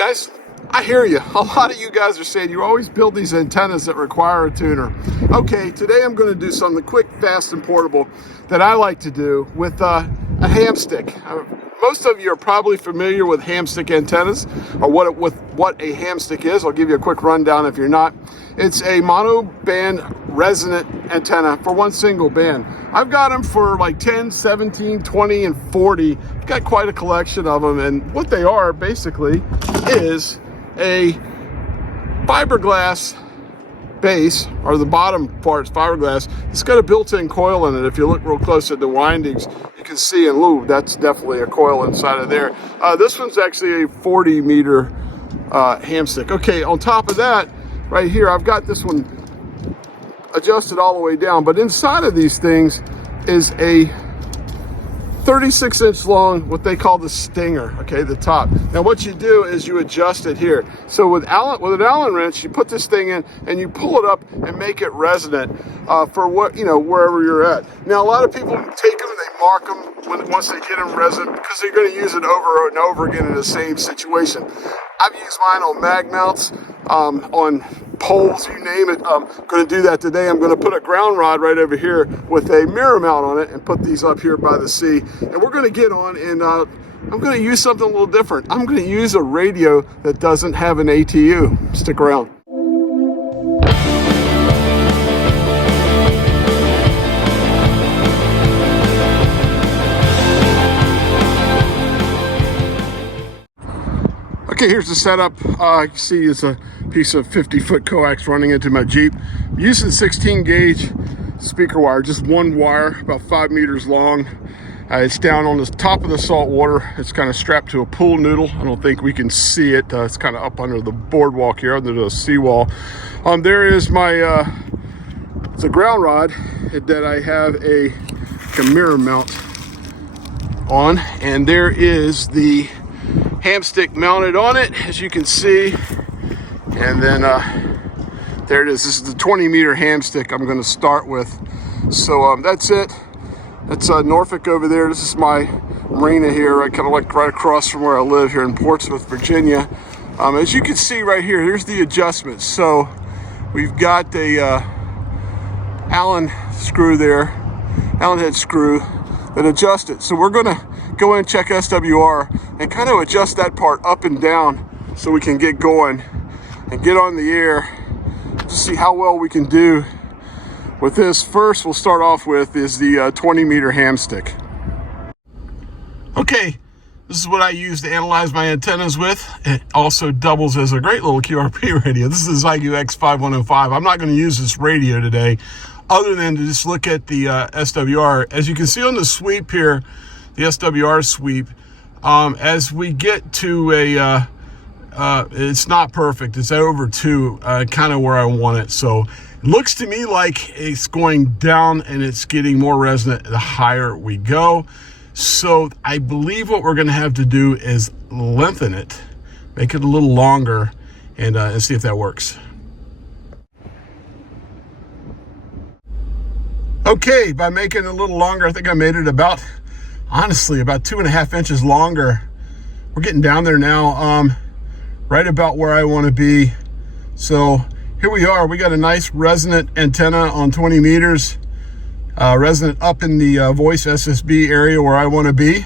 Guys, I hear you. A lot of you guys are saying you always build these antennas that require a tuner. Okay, today I'm going to do something quick, fast, and portable that I like to do with a HamStick. Most of you are probably familiar with HamStick antennas, or what a HamStick is. I'll give you a quick rundown if you're not. It's a mono band resonant antenna for one single band. I've got them for like 10, 17, 20, and 40. I've got quite a collection of them, and what they are basically is a fiberglass base, or the bottom part's fiberglass. It's got a built-in coil in it. If you look real close at the windings, you can see, and ooh, that's definitely a coil inside of there. This one's actually a 40-meter HamStick. Okay, on top of that, right here, I've got this one adjusted all the way down, but inside of these things is a 36-inch long, what they call the stinger, okay, the top. Now what you do is you adjust it here. So with an Allen wrench, you put this thing in and you pull it up and make it resonant for what, wherever you're at. Now a lot of people take them, they mark them once they get them resonant, because they're going to use it over and over again in the same situation. I've used mine on mag mounts, on poles, you name it. I'm going to do that today. I'm going to put a ground rod right over here with a mirror mount on it and put these up here by the sea. And we're going to get on, and I'm going to use something a little different. I'm going to use a radio that doesn't have an ATU. Stick around. Okay, here's the setup. You can see it's a piece of 50-foot coax running into my Jeep. I'm using 16 gauge speaker wire, just one wire, about 5 meters long. It's down on the top of the salt water. It's kind of strapped to a pool noodle. I don't think we can see it. It's kind of up under the boardwalk here, under the seawall. There is my, it's a ground rod that I have a mirror mount on, and there is the HamStick mounted on it, as you can see. And then there it is. This is the 20-meter HamStick I'm going to start with. So that's it. That's Norfolk over there. This is my marina here, right, kind of like right across from where I live here in Portsmouth, Virginia. As you can see right here, here's the adjustments. So we've got a Allen screw there, Allen head screw that adjusts it. So we're going to go in and check SWR and kind of adjust that part up and down so we can get going and get on the air to see how well we can do with this. First, we'll start off with is the 20-meter HamStick. Okay, this is what I use to analyze my antennas with. It also doubles as a great little QRP radio. This is the Zygu X5105. I'm not going to use this radio today other than to just look at the SWR. As you can see on the sweep here, the SWR sweep, as we get to a, it's not perfect. It's over 2, kind of where I want it. So it looks to me like it's going down and it's getting more resonant the higher we go. So I believe what we're going to have to do is lengthen it, make it a little longer, and see if that works. Okay, by making it a little longer, I think I made it about, honestly, about 2.5 inches longer. We're getting down there now, right about where I want to be. So here we are. We got a nice resonant antenna on 20 meters, resonant up in the voice SSB area where I want to be.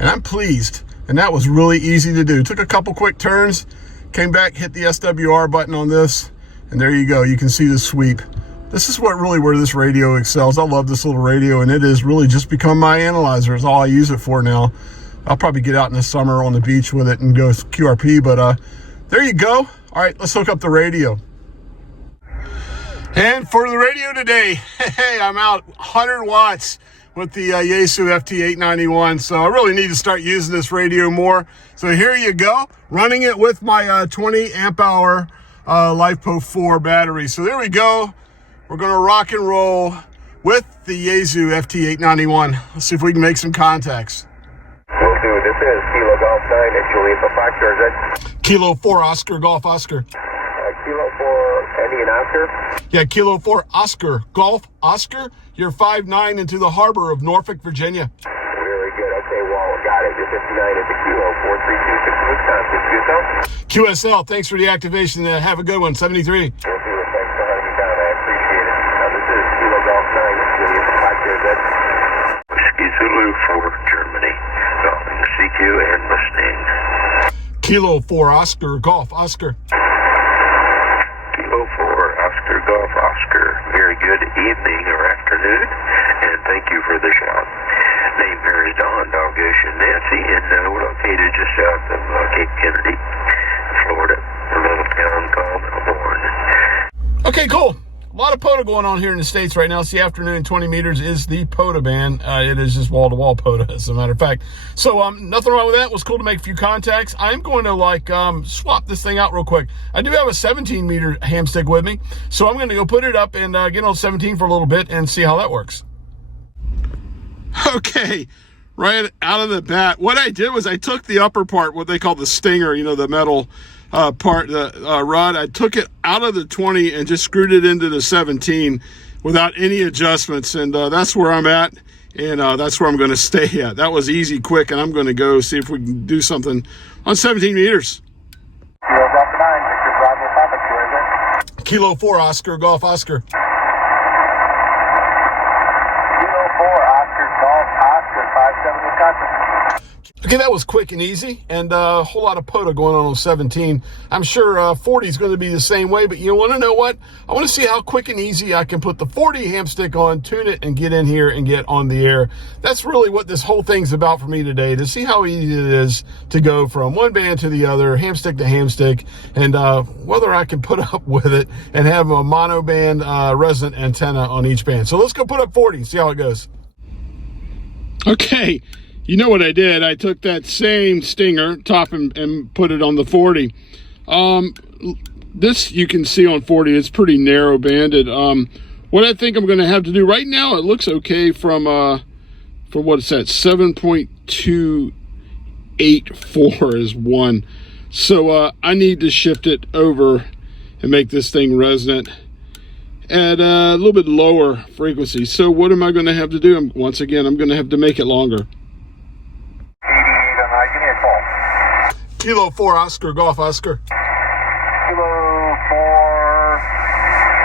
And I'm pleased. And that was really easy to do. Took a couple quick turns, came back, hit the SWR button on this, and there you go. You can see the sweep. This is where this radio excels. I love this little radio, and it has really just become my analyzer. It's all I use it for now. I'll probably get out in the summer on the beach with it and go QRP, but there you go. All right, let's hook up the radio. And for the radio today, hey, I'm out 100 watts with the Yaesu FT891, so I really need to start using this radio more. So here you go, running it with my 20 amp hour LiFePo 4 battery. So there we go. We're going to rock and roll with the Yaesu FT891. Let's see if we can make some contacts. Will do. This is Kilo Golf 9 at Juliet Factor. Is that Kilo 4 Oscar Golf Oscar? Kilo 4 Andy and Oscar? Yeah, Kilo 4 Oscar Golf Oscar. You're 5'9" into the harbor of Norfolk, Virginia. Really good. Okay, well, got it. You're 59 at the Kilo 432 Wisconsin. QSL? QSL, thanks for the activation. Have a good one, 73. Thanks for having me down. I appreciate it. This is Kilo Golf 9, Juliet Factor Z. Whiskey Zulu for Germany. Calling CQ and listening. Kilo 4 Oscar, Golf, Oscar. Kilo 4 Oscar Golf Oscar. Very good evening or afternoon, and thank you for the shout. Name here is Don Dogation Nancy, and we're located just south of Cape Kennedy, Florida, a little town called Melbourne. Okay, cool. A lot of POTA going on here in the States right now. It's the afternoon, 20 meters is the POTA band. It is just wall-to-wall POTA, as a matter of fact. So nothing wrong with that. It was cool to make a few contacts. I'm going to swap this thing out real quick. I do have a 17-meter HamStick with me, so I'm going to go put it up and get on 17 for a little bit and see how that works. Okay, right out of the bat, what I did was I took the upper part, what they call the stinger, the metal part, the rod. I took it out of the 20 and just screwed it into the 17 without any adjustments, and that's where I'm at, and that's where I'm going to stay at. That was easy, quick, and I'm going to go see if we can do something on 17 meters. Kilo Golf 9, Victor Bravo Papa, where is it? Kilo 4 Oscar, Golf, Oscar. Kilo 4 Oscar Golf Oscar 57 Wisconsin. Okay, that was quick and easy, and a whole lot of POTA going on 17. I'm sure 40 is going to be the same way, but you want to know what? I want to see how quick and easy I can put the 40 HamStick on, tune it, and get in here and get on the air. That's really what this whole thing's about for me today, to see how easy it is to go from one band to the other, HamStick to HamStick, and whether I can put up with it and have a mono band resonant antenna on each band. So let's go put up 40, see how it goes. Okay. You know what I did? I took that same stinger, top, and put it on the 40. This you can see on 40, it's pretty narrow banded. What I think I'm going to have to do right now, it looks okay from what it's at, 7.284 is 1. So I need to shift it over and make this thing resonant at a little bit lower frequency. So what am I going to have to do? Once again, I'm going to have to make it longer. Give me a call. Kilo 4 Oscar, Golf, Oscar. Kilo 4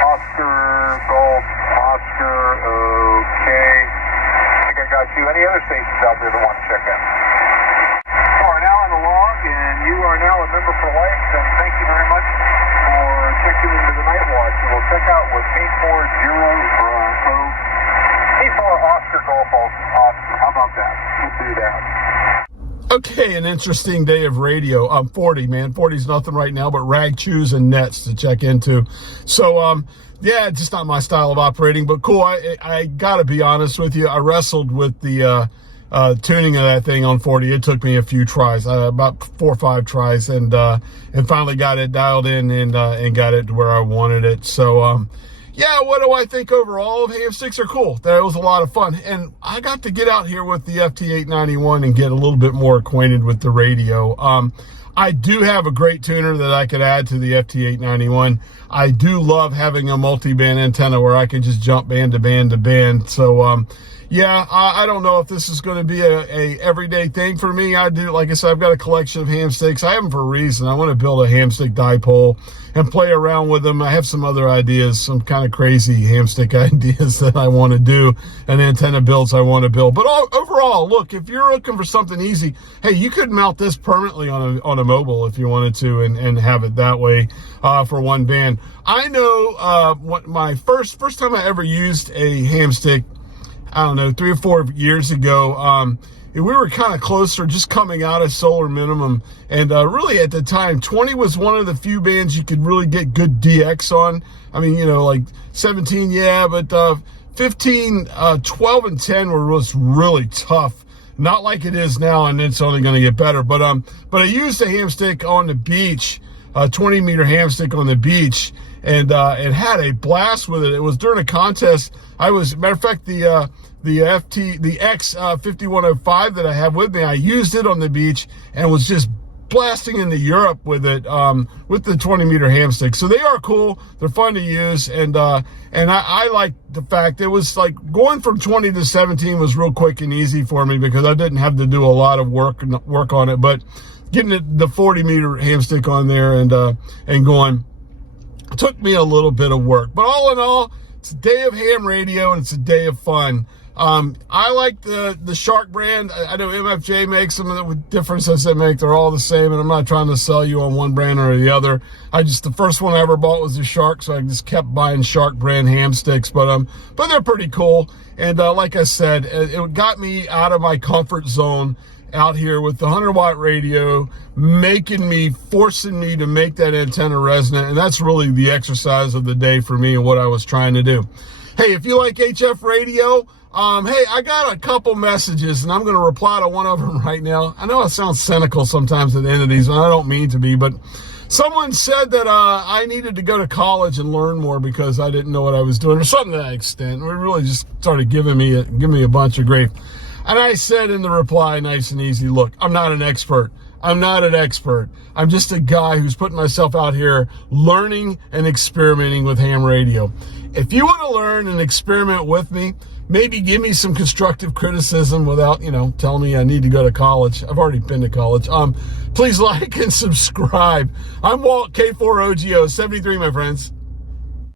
Oscar Golf Oscar, okay. I think I got you. Any other stations out there that want to check in? You are now in the log, and you are now a member for life, and thank you very much for checking into the night watch. And we'll check out with K4 Oscar Golf Oscar. How about that? We'll do that. Okay, an interesting day of radio. 40, man. 40's nothing right now but rag chews and nets to check into. So, yeah, just not my style of operating, but cool. I gotta be honest with you. I wrestled with the tuning of that thing on 40. It took me a few tries, about 4 or 5 tries, and finally got it dialed in and got it to where I wanted it. So, yeah, what do I think overall of HamSticks? Are cool. That was a lot of fun. And I got to get out here with the FT891 and get a little bit more acquainted with the radio. I do have a great tuner that I could add to the FT891. I do love having a multi-band antenna where I can just jump band to band to band. So, yeah, I don't know if this is going to be a everyday thing for me. I do, like I said, I've got a collection of HamSticks. I have them for a reason. I want to build a HamStick dipole and play around with them. I have some other ideas, some kind of crazy HamStick ideas that I want to do, and antenna builds I want to build. But overall, look, if you're looking for something easy, hey, you could mount this permanently on a mobile if you wanted to, and have it that way for one band. I know what my first time I ever used a HamStick, I don't know, 3 or 4 years ago, we were kind of closer, just coming out of solar minimum, and really at the time 20 was one of the few bands you could really get good DX on. I mean, like 17, yeah, but 15, 12 and 10 was really tough, not like it is now, and it's only going to get better. But I used a HamStick on the beach, a 20-meter HamStick on the beach, and had a blast with it. It was during a contest. Matter of fact, the X5105 that I have with me, I used it on the beach and was just blasting into Europe with it, with the 20-meter HamStick. So they are cool. They're fun to use, and I like the fact it was like going from 20 to 17 was real quick and easy for me because I didn't have to do a lot of work on it. But getting the 40-meter HamStick on there and going. It took me a little bit of work, but all in all, it's a day of ham radio and it's a day of fun. I like the Shark brand. I know MFJ makes them, and with differences they make, they're all the same, and I'm not trying to sell you on one brand or the other. The first one I ever bought was the Shark, so I just kept buying Shark brand HamSticks, but they're pretty cool. And like I said, it got me out of my comfort zone out here with the 100-watt radio, forcing me to make that antenna resonant, and that's really the exercise of the day for me and what I was trying to do. Hey, if you like HF radio, hey, I got a couple messages, and I'm going to reply to one of them right now. I know I sound cynical sometimes at the end of these, and I don't mean to be, but someone said that I needed to go to college and learn more because I didn't know what I was doing, or something to that extent. It really just started giving me a bunch of grief. And I said in the reply, nice and easy, look, I'm not an expert. I'm not an expert. I'm just a guy who's putting myself out here learning and experimenting with ham radio. If you want to learn and experiment with me, maybe give me some constructive criticism without, telling me I need to go to college. I've already been to college. Please like and subscribe. I'm Walt, K4OGO 73, my friends.